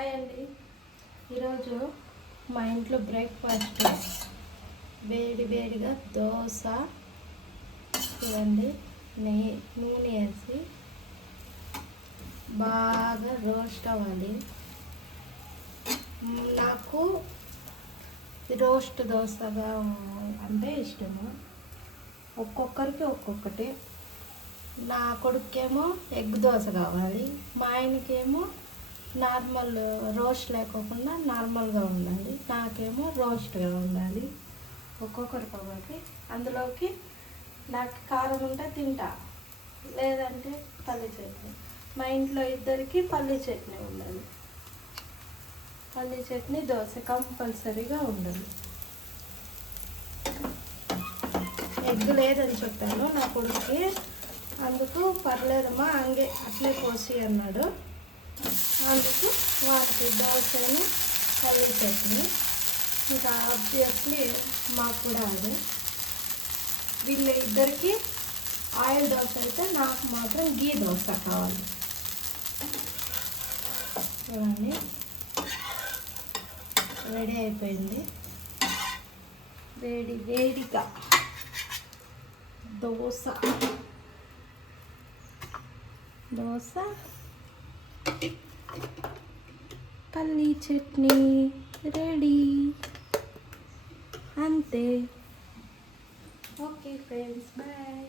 Hi అండి. ఈరోజు మా ఇంట్లో బ్రేక్ఫాస్ట్ వేడి వేడిగా దోశ చూడండి. నూనె వేసి బాగా రోస్ట్ అవ్వాలి. నాకు రోస్ట్ దోశగా అంటే ఇష్టము. ఒక్కొక్కరికి ఒక్కొక్కటి. నా కొడుకేమో ఎగ్ దోశ కావాలి, మా ఆయనకేమో నార్మల్ రోస్ట్ లేకోకుండా నార్మల్గా ఉండాలి, నాకేమో రోస్ట్గా ఉండాలి. ఒక్కొక్కరికి ఒకటి. అందులోకి నాకు కారం ఉంటే తింటా, లేదంటే పల్లి చట్నీ. మా ఇంట్లో ఇద్దరికి పల్లి చట్నీ ఉండాలి. పల్లి చట్నీ దోశ కంపల్సరీగా ఉండాలి. ఎగ్ లేదని చెప్పాను నా కొడుకుకి, అందుకు పర్లేదమ్మా అట్లే పోసి అన్నాడు. అందుకు వాటికి దోశని పల్లి చట్నీ. ఇంకా ఆబ్వియస్లీ మాకు కూడా అదే. వీళ్ళ ఇద్దరికి ఆయిల్ దోశ అయితే నాకు మాత్రం గీ దోశ కావాలి. చూడండి, రెడీ అయిపోయింది. వేడి వేడిగా దోశ పల్లి చట్నీ రెడీ. అంతే. Okay friends, bye.